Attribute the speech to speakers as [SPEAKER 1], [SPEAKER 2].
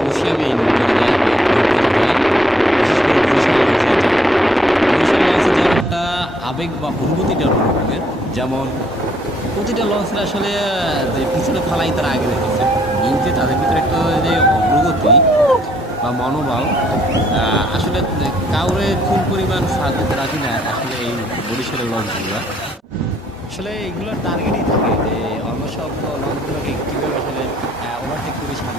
[SPEAKER 1] অবশ্যই আমি এই নৌকায় যাই বিশেষ করে বরিশাল লঞ্চে যাই বরিশাল লঞ্চে যাওয়ার আবেগ বা অনুভূতিটা অন্যরকমের যেমন প্রতিটা লঞ্চের আসলে, যে পিছনে ফালাই তারা আগে রেখেছে এই যে তাদের ভিতরে একটা যে অগ্রগতি বা মনোবল আসলে কাউরে কোন পরিমাণ সাহায্য রাজি না আসলে এই বরিশালের লঞ্চগুলো। আসলে এগুলোর টার্গেটই থাকে